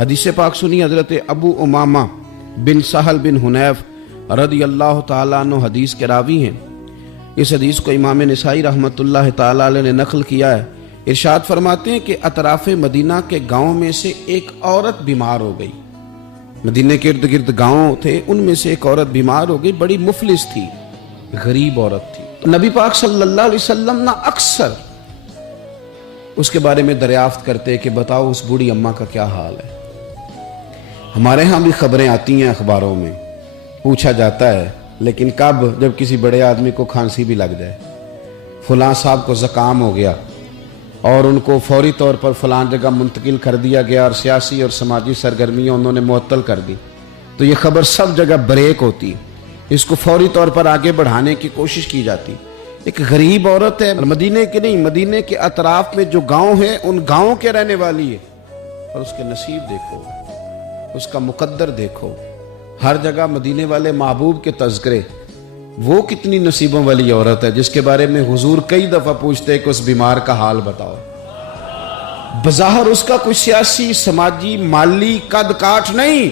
حدیث پاک سنی حضرت ابو امامہ بن سہل بن حنیف رضی اللہ تعالیٰ عنہ حدیث کے راوی ہیں۔ اس حدیث کو امام نسائی رحمۃ اللہ تعالیٰ علیہ نے نقل کیا ہے۔ ارشاد فرماتے ہیں کہ اطراف مدینہ کے گاؤں میں سے ایک عورت بیمار ہو گئی۔ مدینہ کے ارد گرد گاؤں تھے، ان میں سے ایک عورت بیمار ہو گئی، بڑی مفلس تھی، غریب عورت تھی۔ تو نبی پاک صلی اللہ علیہ وسلم نہ اکثر اس کے بارے میں دریافت کرتے کہ بتاؤ اس بوڑھی اماں کا کیا حال ہے۔ ہمارے ہاں بھی خبریں آتی ہیں اخباروں میں، پوچھا جاتا ہے، لیکن کب؟ جب کسی بڑے آدمی کو کھانسی بھی لگ جائے، فلاں صاحب کو زکام ہو گیا اور ان کو فوری طور پر فلاں جگہ منتقل کر دیا گیا اور سیاسی اور سماجی سرگرمیاں انہوں نے معطل کر دی، تو یہ خبر سب جگہ بریک ہوتی، اس کو فوری طور پر آگے بڑھانے کی کوشش کی جاتی۔ ایک غریب عورت ہے، مدینے کے نہیں، مدینے کے اطراف میں جو گاؤں ہیں ان گاؤں کے رہنے والی ہے، اور اس کے نصیب دیکھو، اس کا مقدر دیکھو، ہر جگہ مدینے والے محبوب کے تذکرے۔ وہ کتنی نصیبوں والی عورت ہے جس کے بارے میں حضور کئی دفعہ پوچھتے کہ اس بیمار کا حال بتاؤ۔ بظاہر اس کا کوئی سیاسی، سماجی، مالی قد کاٹ نہیں،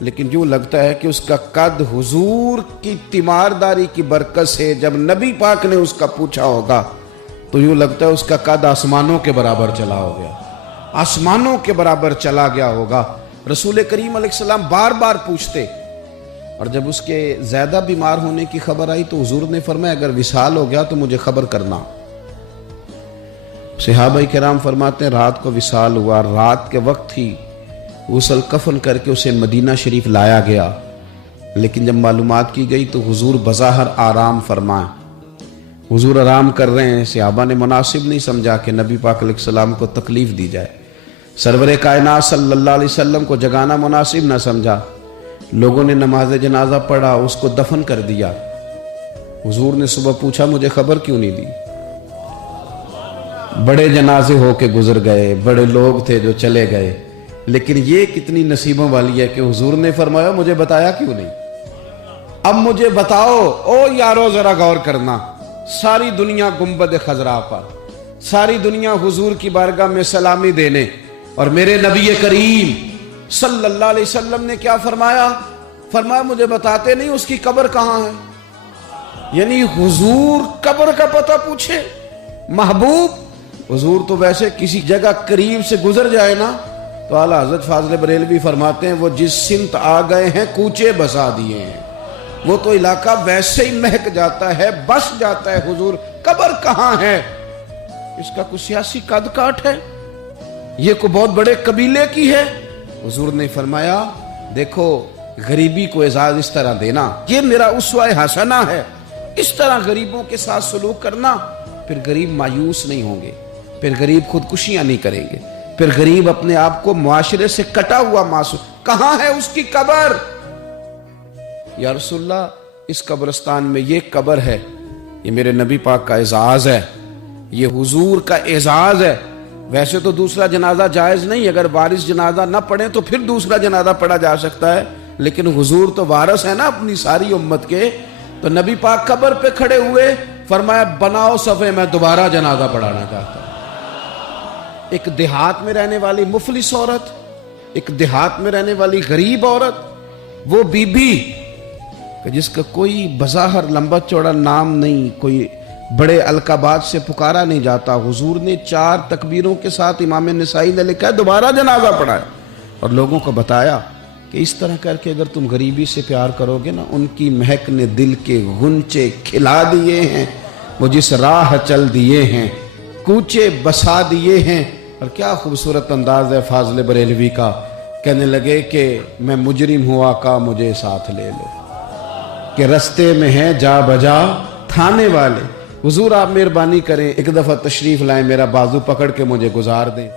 لیکن یوں لگتا ہے کہ اس کا قد حضور کی تیمارداری کی برکت سے، جب نبی پاک نے اس کا پوچھا ہوگا تو یوں لگتا ہے اس کا قد آسمانوں کے برابر چلا ہو گیا، آسمانوں کے برابر چلا گیا ہوگا۔ رسول کریم علیہ السلام بار بار پوچھتے، اور جب اس کے زیادہ بیمار ہونے کی خبر آئی تو حضور نے فرمایا اگر وصال ہو گیا تو مجھے خبر کرنا۔ صحابہ کرام فرماتے ہیں رات کو وصال ہوا، رات کے وقت ہی غسل کفن کر کے اسے مدینہ شریف لایا گیا، لیکن جب معلومات کی گئی تو حضور بظاہر آرام فرمائے، حضور آرام کر رہے ہیں۔ صحابہ نے مناسب نہیں سمجھا کہ نبی پاک علیہ السلام کو تکلیف دی جائے، سرور کائنات صلی اللہ علیہ وسلم کو جگانا مناسب نہ سمجھا۔ لوگوں نے نماز جنازہ پڑھا، اس کو دفن کر دیا۔ حضور نے صبح پوچھا مجھے خبر کیوں نہیں دی؟ بڑے جنازے ہو کے گزر گئے، بڑے لوگ تھے جو چلے گئے، لیکن یہ کتنی نصیبوں والی ہے کہ حضور نے فرمایا مجھے بتایا کیوں نہیں؟ اب مجھے بتاؤ۔ او یارو ذرا غور کرنا، ساری دنیا گنبد خضرا پر، ساری دنیا حضور کی بارگاہ میں سلامی دینے، اور میرے نبی کریم صلی اللہ علیہ وسلم نے کیا فرمایا؟ فرمایا مجھے بتاتے نہیں اس کی قبر کہاں ہے؟ یعنی حضور قبر کا پتہ پوچھے محبوب؟ حضور تو ویسے کسی جگہ قریب سے گزر جائے نا تو اعلیٰ حضرت فاضل بریلوی فرماتے ہیں وہ جس سمت آ گئے ہیں کوچے بسا دیے ہیں، وہ تو علاقہ ویسے ہی مہک جاتا ہے، بس جاتا ہے۔ حضور قبر کہاں ہے؟ اس کا کوئی سیاسی قد کاٹ ہے؟ یہ کوئی بہت بڑے قبیلے کی ہے؟ حضور نے فرمایا دیکھو غریبی کو اعزاز اس طرح دینا، یہ میرا اسوہ حسنہ ہے، اس طرح غریبوں کے ساتھ سلوک کرنا، پھر غریب مایوس نہیں ہوں گے، پھر غریب خودکشیاں نہیں کریں گے، پھر غریب اپنے آپ کو معاشرے سے کٹا ہوا محسوس۔ کہاں ہے اس کی قبر؟ یا رسول اللہ اس قبرستان میں یہ قبر ہے، یہ میرے نبی پاک کا اعزاز ہے، یہ حضور کا اعزاز ہے۔ ویسے تو دوسرا جنازہ جائز نہیں، اگر وارث جنازہ نہ پڑھے تو پھر دوسرا جنازہ پڑھا جا سکتا ہے، لیکن حضور تو وارث ہے نا اپنی ساری امت کے۔ تو نبی پاک قبر پہ کھڑے ہوئے، فرمایا بناؤ صفے، میں دوبارہ جنازہ پڑھانا چاہتا ہوں۔ ایک دیہات میں رہنے والی مفلس عورت، ایک دیہات میں رہنے والی غریب عورت، وہ بی بی کہ جس کا کوئی بظاہر لمبا چوڑا نام نہیں، کوئی بڑے القابات سے پکارا نہیں جاتا، حضور نے 4 تکبیروں کے ساتھ امام نسائی نے لکھا ہے دوبارہ جنازہ پڑھایا، اور لوگوں کو بتایا کہ اس طرح کر کے اگر تم غریبی سے پیار کرو گے نا، ان کی مہک نے دل کے غنچے کھلا دیے ہیں، وہ جس راہ چل دیے ہیں کوچے بسا دیے ہیں۔ اور کیا خوبصورت انداز ہے فاضل بریلوی کا، کہنے لگے کہ میں مجرم ہوں آقا مجھے ساتھ لے لو، کہ رستے میں ہیں جا بجا تھانے والے۔ حضور آپ مہربانی کریں ایک دفعہ تشریف لائیں، میرا بازو پکڑ کے مجھے گزار دیں۔